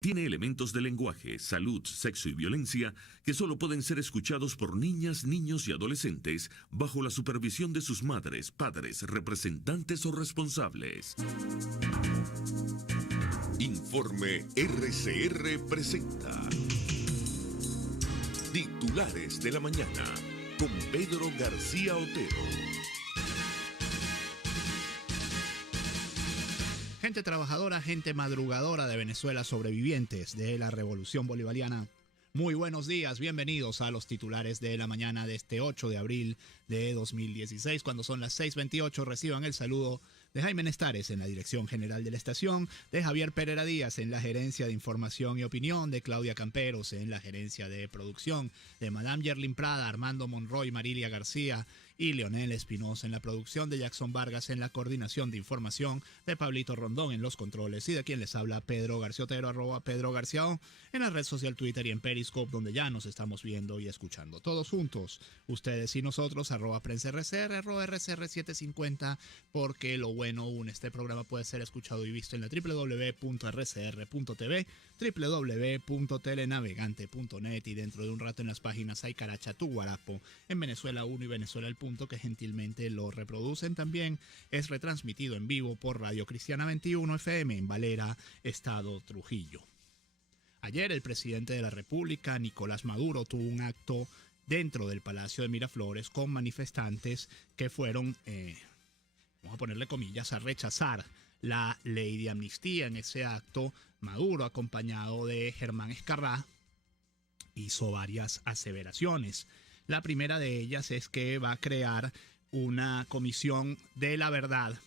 Tiene elementos de lenguaje, salud, sexo y violencia que solo pueden ser escuchados por niñas, niños y adolescentes bajo la supervisión de sus madres, padres, representantes o responsables. Informe RCR presenta Titulares de la Mañana con Pedro García Otero. Gente trabajadora, gente madrugadora de Venezuela, sobrevivientes de la Revolución Bolivariana. Muy buenos días, bienvenidos a los titulares de la mañana de este 8 de abril de 2016. Cuando son las 6:28, reciban el saludo de Jaime Nestares en la dirección general de la estación, de Javier Pereira Díaz en la gerencia de información y opinión, de Claudia Camperos en la gerencia de producción, de Madame Yerlin Prada, Armando Monroy, Marilia García y Leonel Espinosa en la producción, de Jackson Vargas en la coordinación de información, de Pablito Rondón en los controles y de quien les habla Pedro García Otero, @PedroGarciao, en la red social Twitter y en Periscope, donde ya nos estamos viendo y escuchando todos juntos, ustedes y nosotros, @PrensaRCR, @RCR750, porque lo bueno este programa puede ser escuchado y visto en la www.rcr.tv, www.telenavegante.net y dentro de un rato en las páginas Ay Caracha, Tu Guarapo, en Venezuela 1 y Venezuela El Punto, que gentilmente lo reproducen. También es retransmitido en vivo por Radio Cristiana 21 FM en Valera, Estado Trujillo. Ayer el presidente de la República, Nicolás Maduro, tuvo un acto dentro del Palacio de Miraflores con manifestantes que fueron, vamos a ponerle comillas, a rechazar la ley de amnistía. En ese acto, Maduro, acompañado de Germán Escarrá, hizo varias aseveraciones. La primera de ellas es que va a crear una comisión de la verdad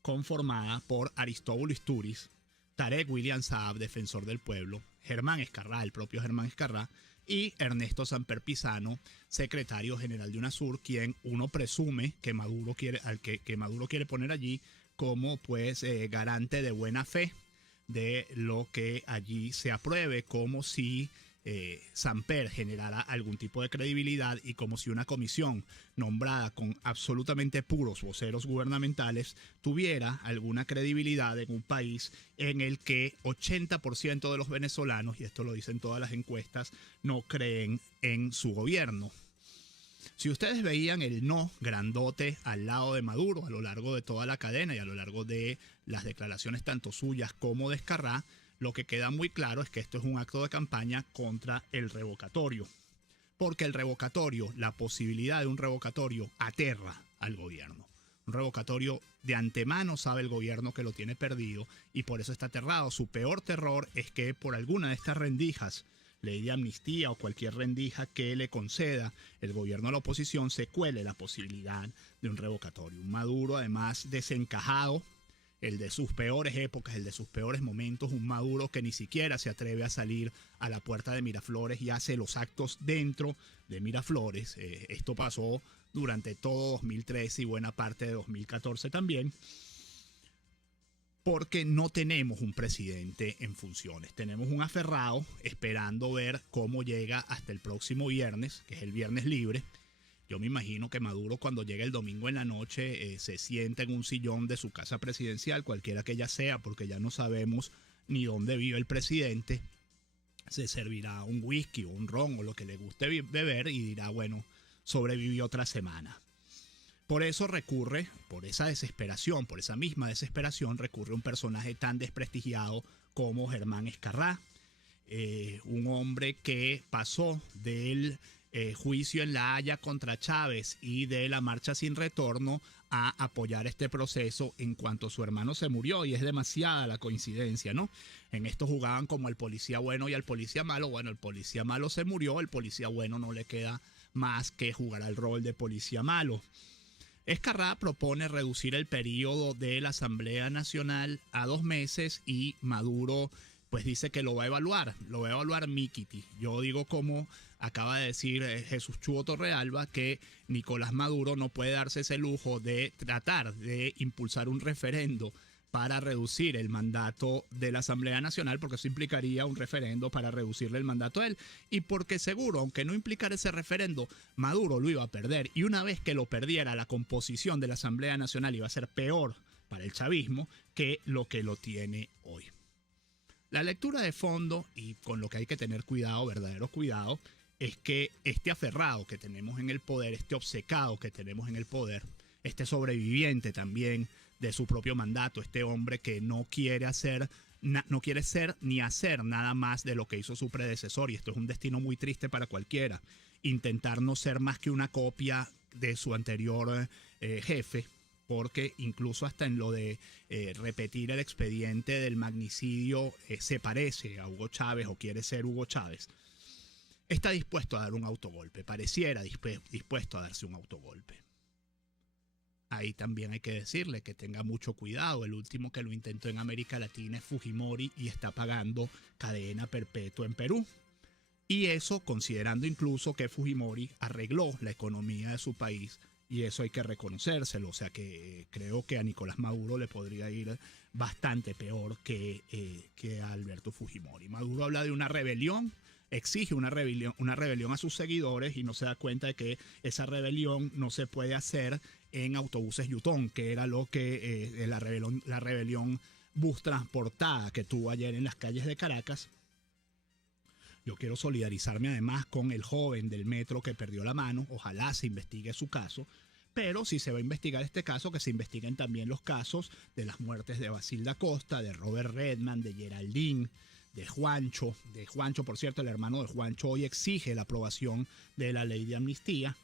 conformada por Aristóbulo Istúriz, Tarek William Saab, defensor del pueblo, Germán Escarrá, el propio Germán Escarrá, y Ernesto Samper Pizano, secretario general de UNASUR, quien uno presume que Maduro quiere poner allí como pues garante de buena fe de lo que allí se apruebe, como si Samper generara algún tipo de credibilidad y como si una comisión nombrada con absolutamente puros voceros gubernamentales tuviera alguna credibilidad en un país en el que 80% de los venezolanos, y esto lo dicen todas las encuestas, no creen en su gobierno. Si ustedes veían el no grandote al lado de Maduro a lo largo de toda la cadena y a lo largo de las declaraciones tanto suyas como de Escarrá, lo que queda muy claro es que esto es un acto de campaña contra el revocatorio. Porque el revocatorio, la posibilidad de un revocatorio, aterra al gobierno. Un revocatorio de antemano sabe el gobierno que lo tiene perdido y por eso está aterrado. Su peor terror es que por alguna de estas rendijas, ley de amnistía o cualquier rendija que le conceda el gobierno a la oposición, se cuele la posibilidad de un revocatorio. Un Maduro además desencajado, el de sus peores épocas, el de sus peores momentos, un Maduro que ni siquiera se atreve a salir a la puerta de Miraflores y hace los actos dentro de Miraflores. Esto pasó durante todo 2013 y buena parte de 2014 también, porque no tenemos un presidente en funciones. Tenemos un aferrado esperando ver cómo llega hasta el próximo viernes, que es el viernes libre. Yo me imagino que Maduro, cuando llegue el domingo en la noche, se sienta en un sillón de su casa presidencial, cualquiera que ella sea, porque ya no sabemos ni dónde vive el presidente. Se servirá un whisky o un ron o lo que le guste beber y dirá, bueno, sobrevivió otra semana. Por eso recurre, por esa desesperación, por esa misma desesperación, recurre un personaje tan desprestigiado como Germán Escarrá, un hombre que pasó del juicio en La Haya contra Chávez y de la marcha sin retorno a apoyar este proceso en cuanto su hermano se murió, y es demasiada la coincidencia, ¿no? En esto jugaban como el policía bueno y el policía malo. Bueno, el policía malo se murió, el policía bueno no le queda más que jugar al rol de policía malo. Escarrá propone reducir el periodo de la Asamblea Nacional a 2 meses y Maduro pues dice que lo va a evaluar Mikiti. Yo digo, como acaba de decir Jesús Chuo Torrealba, que Nicolás Maduro no puede darse ese lujo de tratar de impulsar un referendo para reducir el mandato de la Asamblea Nacional, porque eso implicaría un referendo para reducirle el mandato a él, y porque seguro, aunque no implicara ese referendo, Maduro lo iba a perder, y una vez que lo perdiera, la composición de la Asamblea Nacional iba a ser peor para el chavismo que lo tiene hoy. La lectura de fondo, y con lo que hay que tener cuidado, verdadero cuidado, es que este aferrado que tenemos en el poder, este obcecado que tenemos en el poder, este sobreviviente también de su propio mandato, este hombre que no quiere ser ni hacer nada más de lo que hizo su predecesor, y esto es un destino muy triste para cualquiera, intentar no ser más que una copia de su anterior jefe, porque incluso hasta en lo de repetir el expediente del magnicidio se parece a Hugo Chávez o quiere ser Hugo Chávez. Está dispuesto a dar un autogolpe, pareciera dispuesto a darse un autogolpe. Ahí también hay que decirle que tenga mucho cuidado. El último que lo intentó en América Latina es Fujimori y está pagando cadena perpetua en Perú. Y eso considerando incluso que Fujimori arregló la economía de su país, y eso hay que reconocérselo. O sea que creo que a Nicolás Maduro le podría ir bastante peor que a Alberto Fujimori. Maduro habla de una rebelión, exige una rebelión a sus seguidores y no se da cuenta de que esa rebelión no se puede hacer en autobuses Yutón, que era lo que la rebelión bus transportada que tuvo ayer en las calles de Caracas. Yo quiero solidarizarme además con el joven del metro que perdió la mano. Ojalá se investigue su caso. Pero si se va a investigar este caso, que se investiguen también los casos de las muertes de Basilda Costa, de Robert Redman, de Geraldine, de Juancho. De Juancho, por cierto, el hermano de Juancho hoy exige la aprobación de la ley de amnistía.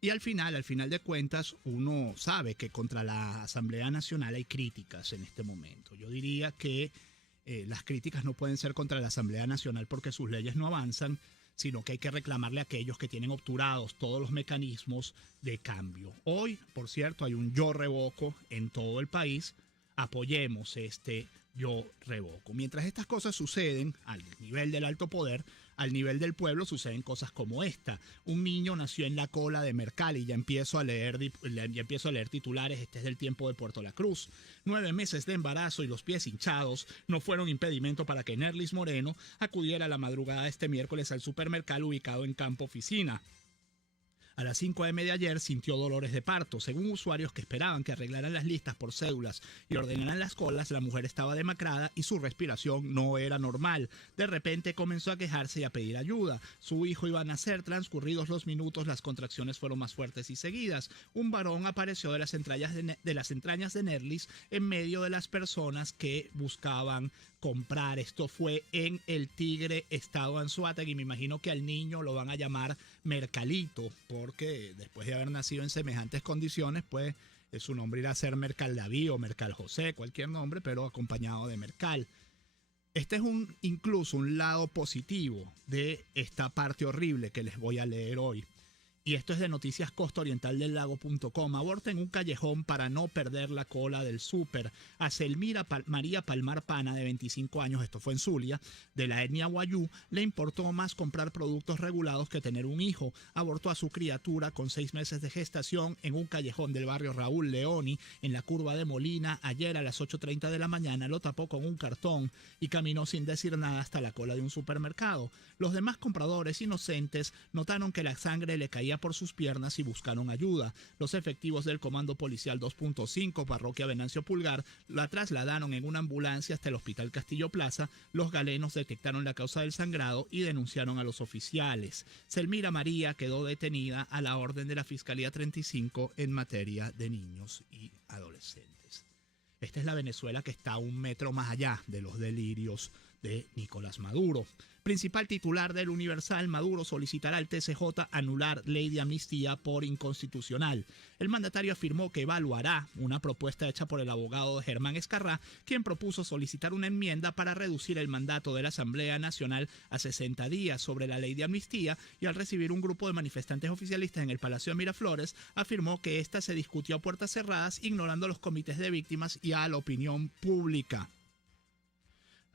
Y al final de cuentas, uno sabe que contra la Asamblea Nacional hay críticas en este momento. Yo diría que las críticas no pueden ser contra la Asamblea Nacional porque sus leyes no avanzan, sino que hay que reclamarle a aquellos que tienen obturados todos los mecanismos de cambio. Hoy, por cierto, hay un yo revoco en todo el país. Apoyemos este yo revoco. Mientras estas cosas suceden al nivel del alto poder, al nivel del pueblo suceden cosas como esta. Un niño nació en la cola de Mercal y ya empiezo a leer titulares. Este es del tiempo de Puerto La Cruz. 9 meses de embarazo y los pies hinchados no fueron impedimento para que Nerlis Moreno acudiera a la madrugada de este miércoles al supermercado ubicado en Campo Oficina. A las 5 a.m. de ayer sintió dolores de parto. Según usuarios que esperaban que arreglaran las listas por cédulas y ordenaran las colas, la mujer estaba demacrada y su respiración no era normal. De repente comenzó a quejarse y a pedir ayuda. Su hijo iba a nacer. Transcurridos los minutos, las contracciones fueron más fuertes y seguidas. Un varón apareció de las entrañas de Nerlis en medio de las personas que buscaban comprar. Esto fue en El Tigre, estado Anzoátegui. Me imagino que al niño lo van a llamar Mercalito, porque después de haber nacido en semejantes condiciones, pues su nombre irá a ser Mercal David o Mercal José, cualquier nombre, pero acompañado de Mercal. Este es incluso un lado positivo de esta parte horrible que les voy a leer hoy. Y esto es de Noticias Costa Oriental del Lago.com. Aborta en un callejón para no perder la cola del súper. A Selmira María Palmar Pana, de 25 años, esto fue en Zulia, de la etnia Wayú, le importó más comprar productos regulados que tener un hijo. Abortó a su criatura con 6 meses de gestación en un callejón del barrio Raúl Leoni, en la curva de Molina. Ayer a las 8:30 de la mañana lo tapó con un cartón y caminó sin decir nada hasta la cola de un supermercado. Los demás compradores inocentes notaron que la sangre le caía por sus piernas y buscaron ayuda. Los efectivos del Comando Policial 2.5, Parroquia Venancio Pulgar, la trasladaron en una ambulancia hasta el Hospital Castillo Plaza. Los galenos detectaron la causa del sangrado y denunciaron a los oficiales. Selmira María quedó detenida a la orden de la Fiscalía 35 en materia de niños y adolescentes. Esta es la Venezuela que está un metro más allá de los delirios de Nicolás Maduro. Principal titular del Universal, Maduro solicitará al TCJ anular ley de amnistía por inconstitucional. El mandatario afirmó que evaluará una propuesta hecha por el abogado Germán Escarrá, quien propuso solicitar una enmienda para reducir el mandato de la Asamblea Nacional a 60 días sobre la ley de amnistía, y al recibir un grupo de manifestantes oficialistas en el Palacio de Miraflores, afirmó que esta se discutió a puertas cerradas, ignorando a los comités de víctimas y a la opinión pública.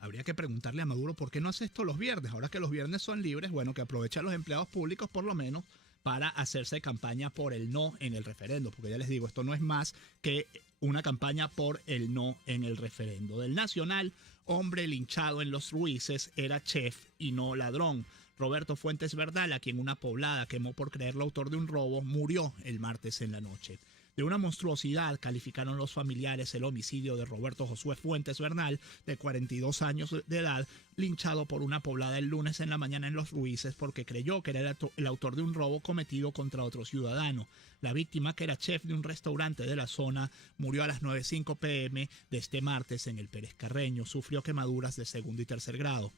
Habría que preguntarle a Maduro por qué no hace esto los viernes. Ahora que los viernes son libres, bueno, que aproveche a los empleados públicos por lo menos para hacerse campaña por el no en el referendo. Porque ya les digo, esto no es más que una campaña por el no en el referendo. Del Nacional, hombre linchado en Los Ruices era chef y no ladrón. Roberto Fuentes Verdal, a quien una poblada quemó por creerlo autor de un robo, murió el martes en la noche. De una monstruosidad calificaron los familiares el homicidio de Roberto Josué Fuentes Bernal, de 42 años de edad, linchado por una poblada el lunes en la mañana en Los Ruices porque creyó que era el autor de un robo cometido contra otro ciudadano. La víctima, que era chef de un restaurante de la zona, murió a las 9:05 p.m. de este martes en el Pérez Carreño. Sufrió quemaduras de segundo y tercer grado.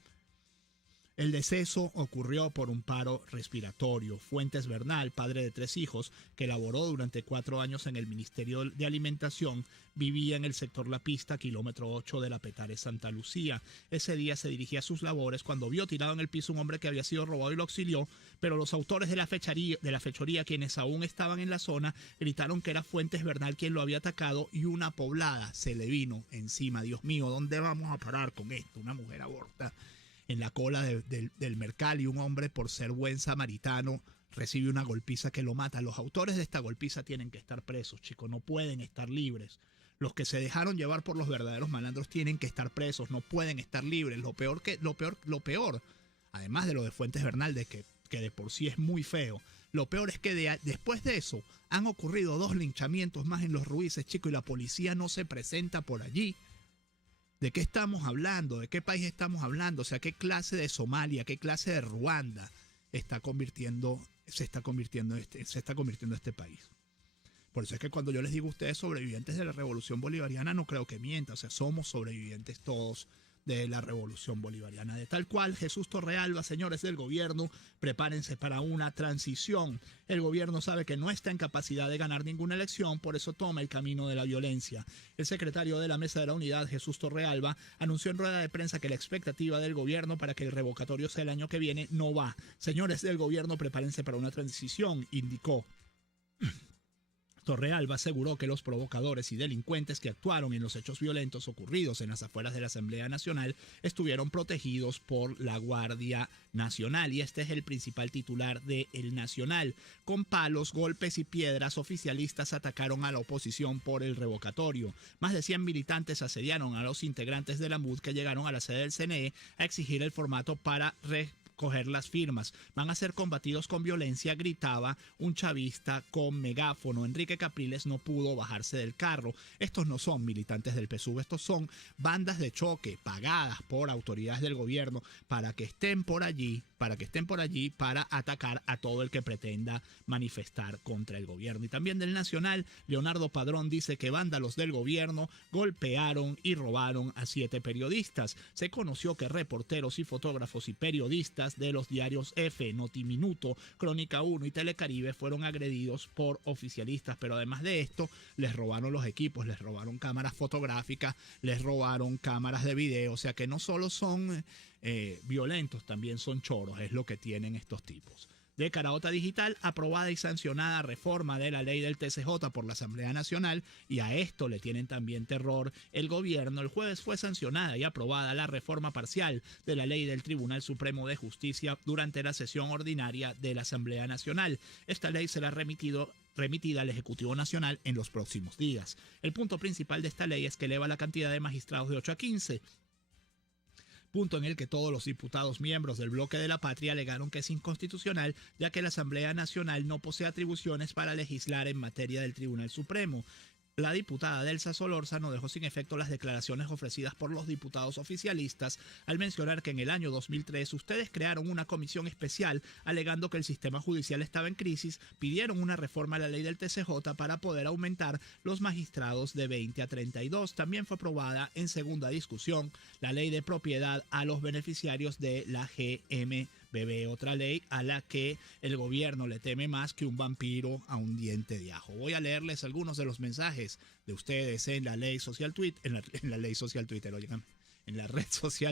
El deceso ocurrió por un paro respiratorio. Fuentes Bernal, padre de 3 hijos, que laboró durante 4 años en el Ministerio de Alimentación, vivía en el sector La Pista, kilómetro 8 de la Petare Santa Lucía. Ese día se dirigía a sus labores cuando vio tirado en el piso un hombre que había sido robado y lo auxilió, pero los autores de la fechoría, quienes aún estaban en la zona, gritaron que era Fuentes Bernal quien lo había atacado y una poblada se le vino encima. Dios mío, ¿dónde vamos a parar con esto? Una mujer aborta en la cola del Mercal y un hombre, por ser buen samaritano, recibe una golpiza que lo mata. Los autores de esta golpiza tienen que estar presos, chicos, no pueden estar libres. Los que se dejaron llevar por los verdaderos malandros tienen que estar presos, no pueden estar libres. Lo peor, además de lo de Fuentes Bernal, de que de por sí es muy feo, lo peor es que después de eso han ocurrido 2 linchamientos más en Los Ruices, chicos, y la policía no se presenta por allí. ¿De qué estamos hablando? ¿De qué país estamos hablando? O sea, ¿qué clase de Somalia, qué clase de Ruanda se está convirtiendo este país? Por eso es que cuando yo les digo a ustedes sobrevivientes de la Revolución Bolivariana, no creo que mienta. O sea, somos sobrevivientes todos de la Revolución Bolivariana. De tal cual, Jesús Torrealba, señores del gobierno, prepárense para una transición. El gobierno sabe que no está en capacidad de ganar ninguna elección, por eso toma el camino de la violencia. El secretario de la Mesa de la Unidad, Jesús Torrealba, anunció en rueda de prensa que la expectativa del gobierno para que el revocatorio sea el año que viene no va. Señores del gobierno, prepárense para una transición, indicó. Torrealba aseguró que los provocadores y delincuentes que actuaron en los hechos violentos ocurridos en las afueras de la Asamblea Nacional estuvieron protegidos por la Guardia Nacional, y este es el principal titular de El Nacional. Con palos, golpes y piedras, oficialistas atacaron a la oposición por el revocatorio. Más de 100 militantes asediaron a los integrantes de la MUD que llegaron a la sede del CNE a exigir el formato para coger las firmas. Van a ser combatidos con violencia, gritaba un chavista con megáfono. Enrique Capriles no pudo bajarse del carro. Estos no son militantes del PSUV, estos son bandas de choque pagadas por autoridades del gobierno para que estén por allí para atacar a todo el que pretenda manifestar contra el gobierno. Y también del Nacional, Leonardo Padrón dice que vándalos del gobierno golpearon y robaron a 7 periodistas. Se conoció que reporteros y fotógrafos y periodistas de los diarios F, Notiminuto, Crónica 1 y Telecaribe fueron agredidos por oficialistas, pero además de esto les robaron los equipos, les robaron cámaras fotográficas, les robaron cámaras de video. O sea que no solo son violentos, también son choros, es lo que tienen estos tipos. De Caraota Digital, aprobada y sancionada reforma de la ley del TCJ por la Asamblea Nacional, y a esto le tienen también terror el gobierno. El jueves fue sancionada y aprobada la reforma parcial de la ley del Tribunal Supremo de Justicia durante la sesión ordinaria de la Asamblea Nacional. Esta ley será remitida al Ejecutivo Nacional en los próximos días. El punto principal de esta ley es que eleva la cantidad de magistrados de 8 a 15, punto en el que todos los diputados miembros del Bloque de la Patria alegaron que es inconstitucional, ya que la Asamblea Nacional no posee atribuciones para legislar en materia del Tribunal Supremo. La diputada Delsa Solórzano dejó sin efecto las declaraciones ofrecidas por los diputados oficialistas al mencionar que en el año 2003 ustedes crearon una comisión especial alegando que el sistema judicial estaba en crisis, pidieron una reforma a la ley del TCJ para poder aumentar los magistrados de 20 a 32. También fue aprobada en segunda discusión la ley de propiedad a los beneficiarios de la GMBB, otra ley a la que el gobierno le teme más que un vampiro a un diente de ajo. Voy a leerles algunos de los mensajes de ustedes en la ley social Twitter, en la red social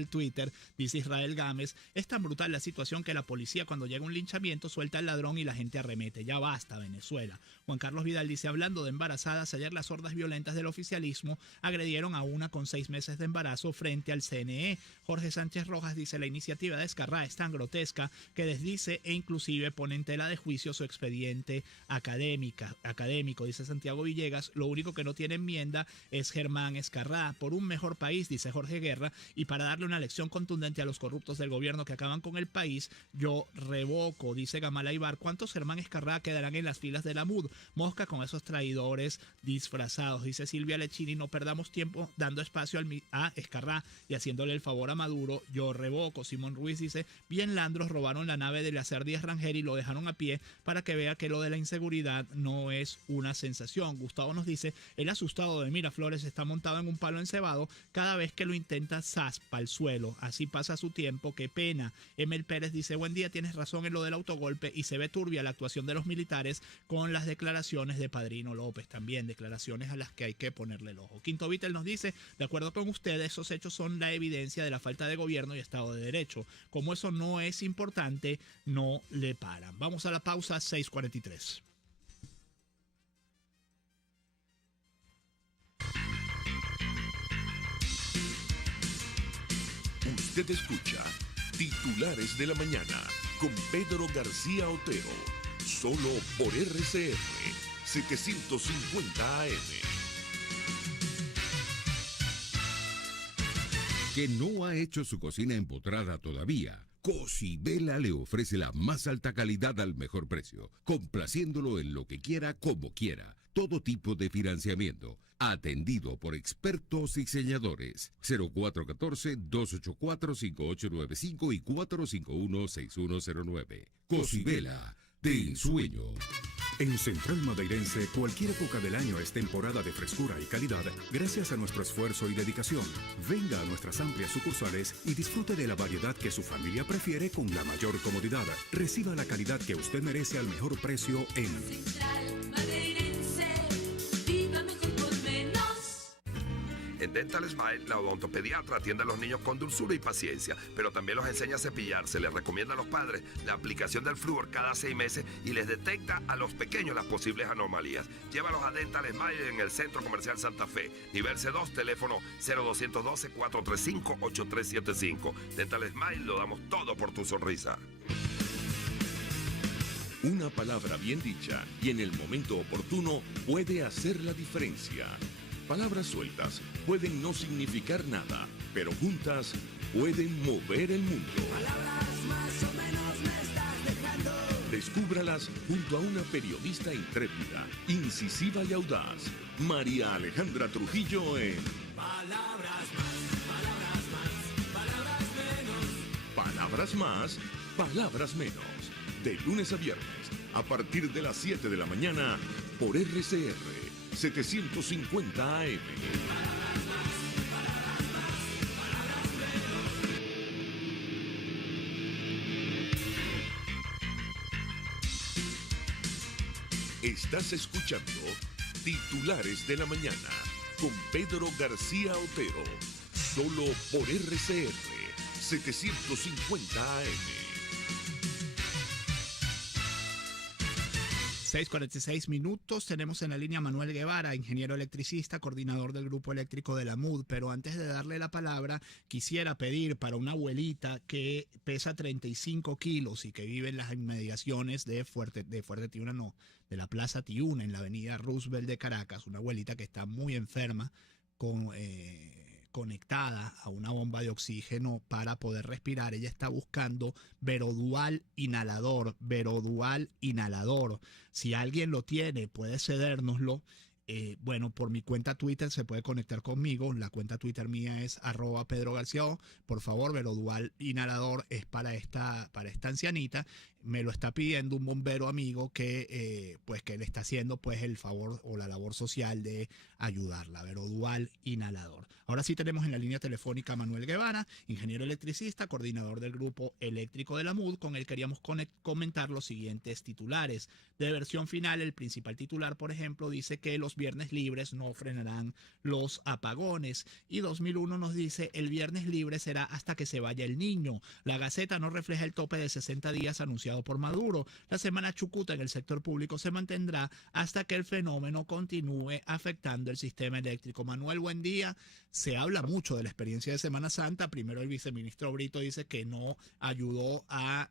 Twitter. Dice Israel Gámez: es tan brutal la situación que la policía, cuando llega un linchamiento, suelta al ladrón y la gente arremete. Ya basta, Venezuela. Juan Carlos Vidal dice: hablando de embarazadas, ayer las hordas violentas del oficialismo agredieron a una con 6 meses de embarazo frente al CNE. Jorge Sánchez Rojas dice: la iniciativa de Ezcarrá es tan grotesca que desdice e inclusive pone en tela de juicio su expediente académico. Dice Santiago Villegas: lo único que no tiene enmienda es Germán Ezcarrá. Por un mejor país, dice Jorge Guerra, tierra, y para darle una lección contundente a los corruptos del gobierno que acaban con el país, yo revoco, dice Gamal Aybar. ¿Cuántos Germán Escarrá quedarán en las filas de la MUD? Mosca con esos traidores disfrazados, dice Silvia Lechini. No perdamos tiempo dando espacio a Escarrá y haciéndole el favor a Maduro. Yo revoco. Simón Ruiz dice, bien Landros, robaron la nave de Lacer Díaz Rangel y lo dejaron a pie para que vea que lo de la inseguridad no es una sensación. Gustavo nos dice, el asustado de Miraflores está montado en un palo encebado, cada vez que lo intenta zaspa al suelo, así pasa su tiempo, qué pena. Emel Pérez dice, buen día, tienes razón en lo del autogolpe y se ve turbia la actuación de los militares con las declaraciones de Padrino López, también declaraciones a las que hay que ponerle el ojo. Quinto Vittel nos dice, de acuerdo con ustedes, esos hechos son la evidencia de la falta de gobierno y Estado de Derecho. Como eso no es importante, no le paran. Vamos a la pausa, 6:43. Usted escucha Titulares de la Mañana con Pedro García Otero, solo por RCR 750 AM. Que no ha hecho su cocina empotrada todavía. Cocibela le ofrece la más alta calidad al mejor precio, complaciéndolo en lo que quiera, como quiera. Todo tipo de financiamiento, atendido por expertos diseñadores. 0414-284-5895 y 451-6109. Cocibela, de ensueño. En Central Madeirense, cualquier época del año es temporada de frescura y calidad gracias a nuestro esfuerzo y dedicación. Venga a nuestras amplias sucursales y disfrute de la variedad que su familia prefiere con la mayor comodidad. Reciba la calidad que usted merece al mejor precio en Central Madeirense, viva mejor por menos. En Dental Smile, la odontopediatra atiende a los niños con dulzura y paciencia, pero también los enseña a cepillarse. Les recomienda a los padres la aplicación del flúor cada 6 meses y les detecta a los pequeños las posibles anomalías. Llévalos a Dental Smile en el Centro Comercial Santa Fe, nivel C2, teléfono 0212-435-8375. Dental Smile, lo damos todo por tu sonrisa. Una palabra bien dicha y en el momento oportuno puede hacer la diferencia. Palabras sueltas pueden no significar nada, pero juntas pueden mover el mundo. Palabras más o menos me estás dejando. Descúbralas junto a una periodista intrépida, incisiva y audaz, María Alejandra Trujillo en Palabras más, palabras más, palabras menos. Palabras más, palabras menos. De lunes a viernes, a partir de las 7 de la mañana, por RCR 750 AM. Estás escuchando Titulares de la Mañana con Pedro García Otero, solo por RCR 750 AM. 6:46. Tenemos en la línea a Manuel Guevara, ingeniero electricista, coordinador del grupo eléctrico de la MUD. Pero antes de darle la palabra, quisiera pedir para una abuelita que pesa 35 kilos y que vive en las inmediaciones de Fuerte Tiuna, no, de la Plaza Tiuna, en la avenida Roosevelt de Caracas, una abuelita que está muy enferma, conectada a una bomba de oxígeno para poder respirar. Ella está buscando Verodual inhalador. Si alguien lo tiene, puede cedérnoslo. Bueno, por mi cuenta Twitter se puede conectar conmigo. La cuenta Twitter mía es @PedroGarcía. Por favor, Verodual inhalador es para esta ancianita. Me lo está pidiendo un bombero amigo que le está haciendo pues el favor o la labor social de ayudarla. Verodual inhalador. Ahora sí tenemos en la línea telefónica a Manuel Guevara, ingeniero electricista, coordinador del grupo eléctrico de la MUD. Con él queríamos comentar los siguientes titulares. De versión final, el principal titular, por ejemplo, dice que los viernes libres no frenarán los apagones. Y 2001 nos dice, el viernes libre será hasta que se vaya el niño. La Gaceta no refleja el tope de 60 días anunciado por Maduro. La semana chucuta en el sector público se mantendrá hasta que el fenómeno continúe afectando el sistema eléctrico. Manuel, buen día. Se habla mucho de la experiencia de Semana Santa. Primero el viceministro Brito dice que no ayudó a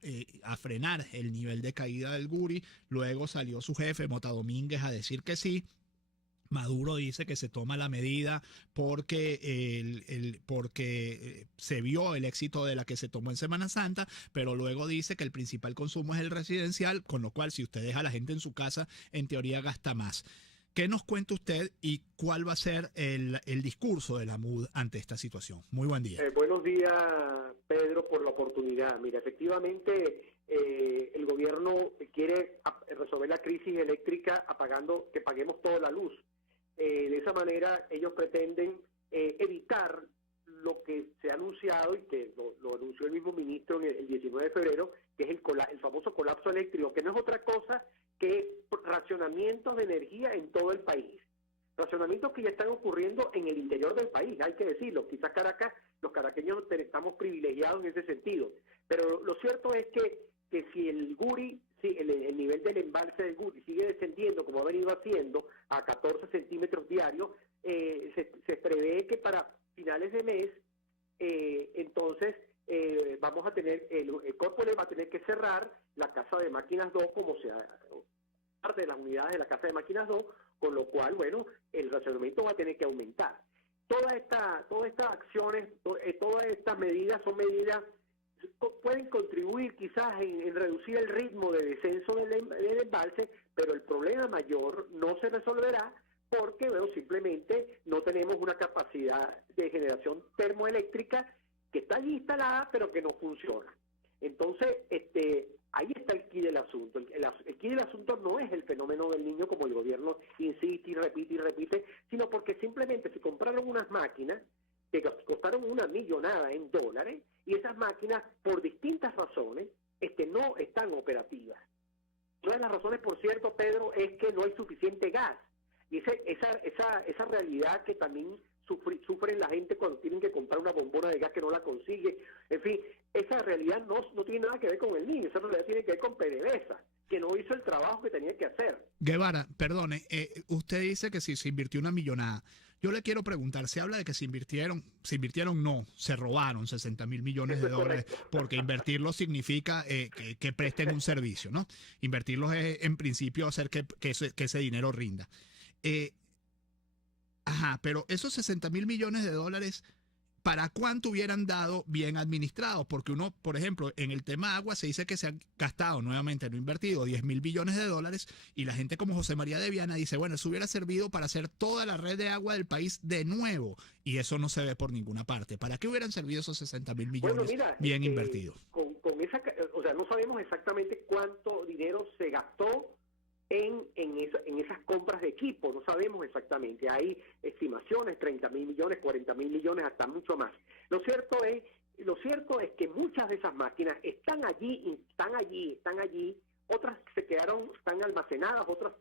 frenar el nivel de caída del Guri. Luego salió su jefe, Mota Domínguez, a decir que sí. Maduro dice que se toma la medida porque, se vio el éxito de la que se tomó en Semana Santa, pero luego dice que el principal consumo es el residencial, con lo cual si usted deja a la gente en su casa, en teoría gasta más. ¿Qué nos cuenta usted y cuál va a ser el discurso de la MUD ante esta situación? Muy buen día. Buenos días, Pedro, por la oportunidad. Mira, efectivamente, el gobierno quiere resolver la crisis eléctrica que paguemos toda la luz. De esa manera ellos pretenden evitar lo que se ha anunciado y que lo anunció el mismo ministro el 19 de febrero, que es el famoso colapso eléctrico, que no es otra cosa que racionamientos de energía en todo el país. Racionamientos que ya están ocurriendo en el interior del país, hay que decirlo. Quizás Caracas, los caraqueños estamos privilegiados en ese sentido. Pero lo cierto es que si el Guri, el nivel del embalse del Guri sigue descendiendo como ha venido haciendo a 14 centímetros diarios, se prevé que para finales de mes, entonces vamos a tener, el Corpoelec va a tener que cerrar la casa de máquinas 2 como parte de las unidades de la casa de máquinas 2, con lo cual, bueno, el racionamiento va a tener que aumentar. Todas estas acciones, todas estas medidas son medidas pueden contribuir quizás en reducir el ritmo de descenso del embalse, pero el problema mayor no se resolverá porque, bueno, simplemente no tenemos una capacidad de generación termoeléctrica que está allí instalada, pero que no funciona. Entonces, ahí está el quid del asunto. El quid del asunto no es el fenómeno del Niño, como el gobierno insiste y repite, sino porque simplemente se compraron unas máquinas que costaron una millonada en dólares, y esas máquinas, por distintas razones, no están operativas. Una de las razones, por cierto, Pedro, es que no hay suficiente gas. Y esa realidad que también sufren la gente cuando tienen que comprar una bombona de gas que no la consigue. En fin, esa realidad no tiene nada que ver con el Niño, esa realidad tiene que ver con PDVSA, que no hizo el trabajo que tenía que hacer. Guevara, perdone, usted dice que si se invirtió una millonada. Yo le quiero preguntar, se habla de que se invirtieron no, se robaron 60.000 millones de dólares, porque invertirlos significa que presten un servicio, ¿no? Invertirlos es, en principio, hacer que ese dinero rinda. Pero esos 60.000 millones de dólares, ¿para cuánto hubieran dado bien administrados? Porque uno, por ejemplo, en el tema agua se dice que se han gastado, nuevamente no invertido, 10.000 billones de dólares, y la gente como José María de Viana dice, bueno, eso hubiera servido para hacer toda la red de agua del país de nuevo, y eso no se ve por ninguna parte. ¿Para qué hubieran servido esos 60.000 millones bien invertidos? O sea, no sabemos exactamente cuánto dinero se gastó en esas compras de equipo, no sabemos exactamente, hay estimaciones, 30.000 millones, 40.000 millones, hasta mucho más. Lo cierto es que muchas de esas máquinas están allí, otras se quedaron, están almacenadas, otras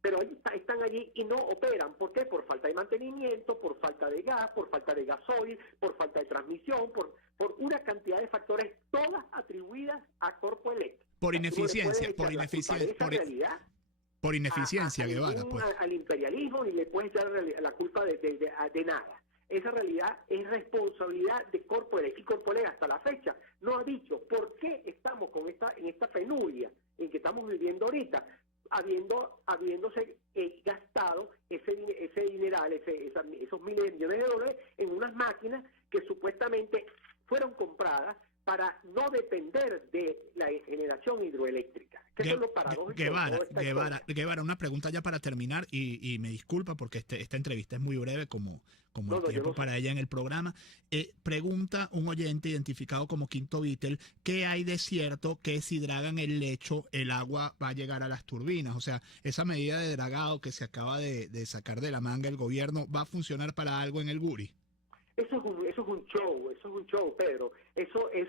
pero están allí y no operan. ¿Por qué? Por falta de mantenimiento, por falta de gas, por falta de gasoil, por falta de transmisión, por una cantidad de factores, todas atribuidas a Corpoelec. Por ineficiencia, Guevara. Al imperialismo, ni le puedes dar la culpa de nada. Esa realidad es responsabilidad de Corpoelec, y Corpoelec hasta la fecha no ha dicho por qué estamos en esta penuria en que estamos viviendo ahorita, habiéndose gastado ese dineral, esos miles de millones de dólares en unas máquinas que supuestamente fueron compradas para no depender de la generación hidroeléctrica. Eso es lo paradójico. Guevara, una pregunta ya para terminar, y me disculpa porque esta entrevista es muy breve como el tiempo para ella en el programa. Pregunta un oyente identificado como Quinto Beatle, ¿qué hay de cierto que si dragan el lecho, el agua va a llegar a las turbinas? O sea, esa medida de dragado que se acaba de sacar de la manga el gobierno, ¿va a funcionar para algo en el Guri? Eso es un show, Pedro. Eso es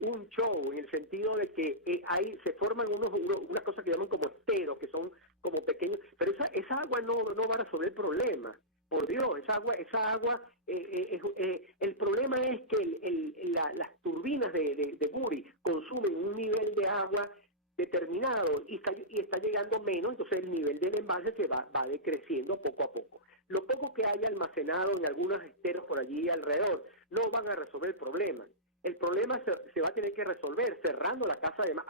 un show en el sentido de que se forman unas cosas que llaman como esteros, que son como pequeños, pero esa agua no va a resolver el problema. Por Dios, esa agua el problema es que las turbinas de Guri consumen un nivel de agua determinado y está llegando menos, entonces el nivel del embalse se va decreciendo poco a poco. Lo poco que haya almacenado en algunos esteros por allí alrededor no van a resolver el problema. El problema se va a tener que resolver cerrando la casa de más,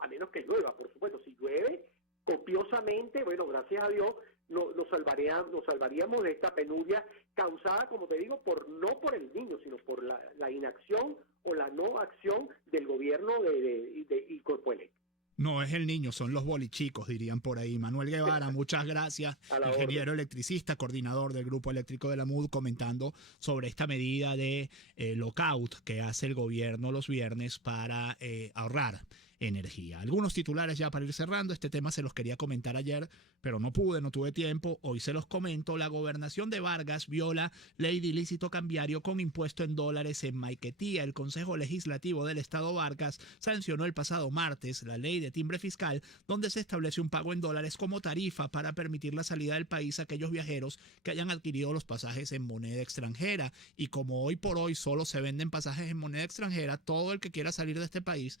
a menos que llueva, por supuesto. Si llueve, copiosamente, bueno, gracias a Dios, nos salvaríamos de esta penuria causada, como te digo, no por el niño, sino por la inacción o la no acción del gobierno y Corpoelec. No es el niño, son los bolichicos, dirían por ahí. Manuel Guevara, muchas gracias. Ingeniero electricista, coordinador del Grupo Eléctrico de la MUD, comentando sobre esta medida de lockout que hace el gobierno los viernes para ahorrar energía. Algunos titulares ya para ir cerrando. Este tema se los quería comentar ayer, pero no tuve tiempo. Hoy se los comento. La gobernación de Vargas viola ley de ilícito cambiario con impuesto en dólares en Maiquetía. El Consejo Legislativo del Estado Vargas sancionó el pasado martes la ley de timbre fiscal, donde se establece un pago en dólares como tarifa para permitir la salida del país a aquellos viajeros que hayan adquirido los pasajes en moneda extranjera. Y como hoy por hoy solo se venden pasajes en moneda extranjera, todo el que quiera salir de este país,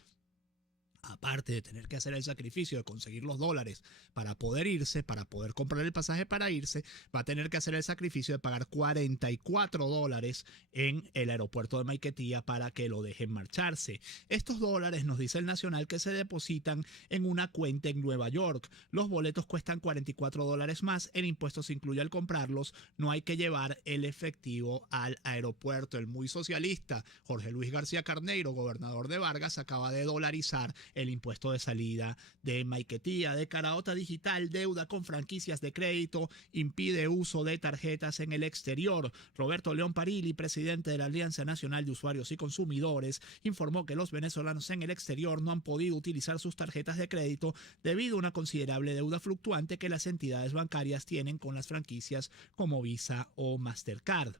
aparte de tener que hacer el sacrificio de conseguir los dólares para poder irse, para poder comprar el pasaje para irse, va a tener que hacer el sacrificio de pagar $44 en el aeropuerto de Maiquetía para que lo dejen marcharse. Estos dólares, nos dice el Nacional, que se depositan en una cuenta en Nueva York. Los boletos cuestan $44 más, el impuesto se incluye al comprarlos, no hay que llevar el efectivo al aeropuerto. El muy socialista Jorge Luis García Carneiro, gobernador de Vargas, acaba de dolarizar el impuesto de salida de Maiquetía. De Caraota Digital, deuda con franquicias de crédito impide uso de tarjetas en el exterior. Roberto León Parili, presidente de la Alianza Nacional de Usuarios y Consumidores, informó que los venezolanos en el exterior no han podido utilizar sus tarjetas de crédito debido a una considerable deuda fluctuante que las entidades bancarias tienen con las franquicias como Visa o Mastercard.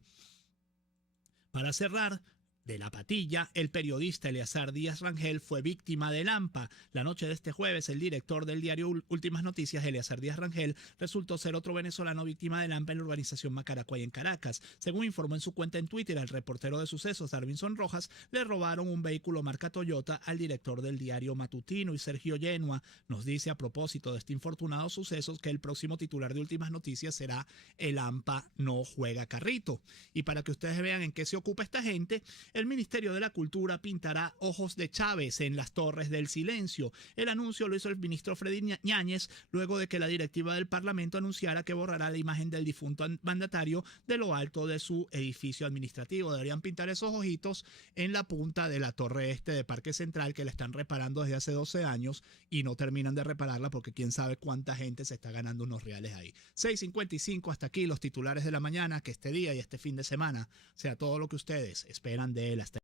Para cerrar, de la patilla, el periodista Eleazar Díaz Rangel fue víctima del AMPA. La noche de este jueves, el director del diario Últimas Noticias, Eleazar Díaz Rangel, resultó ser otro venezolano víctima del AMPA en la urbanización Macaracuay en Caracas. Según informó en su cuenta en Twitter el reportero de sucesos Darwinson Rojas, le robaron un vehículo marca Toyota al director del diario matutino. Y Sergio Yenua nos dice a propósito de este infortunado suceso que el próximo titular de Últimas Noticias será "El AMPA no juega carrito". Y para que ustedes vean en qué se ocupa esta gente, el Ministerio de la Cultura pintará ojos de Chávez en las Torres del Silencio. El anuncio lo hizo el ministro Freddy Ñáñez luego de que la directiva del Parlamento anunciara que borrará la imagen del difunto mandatario de lo alto de su edificio administrativo. Deberían pintar esos ojitos en la punta de la torre este de Parque Central, que la están reparando desde hace 12 años y no terminan de repararla porque quién sabe cuánta gente se está ganando unos reales ahí. 6:55, hasta aquí los titulares de la mañana. Que este día y este fin de semana sea todo lo que ustedes esperan de él. Hasta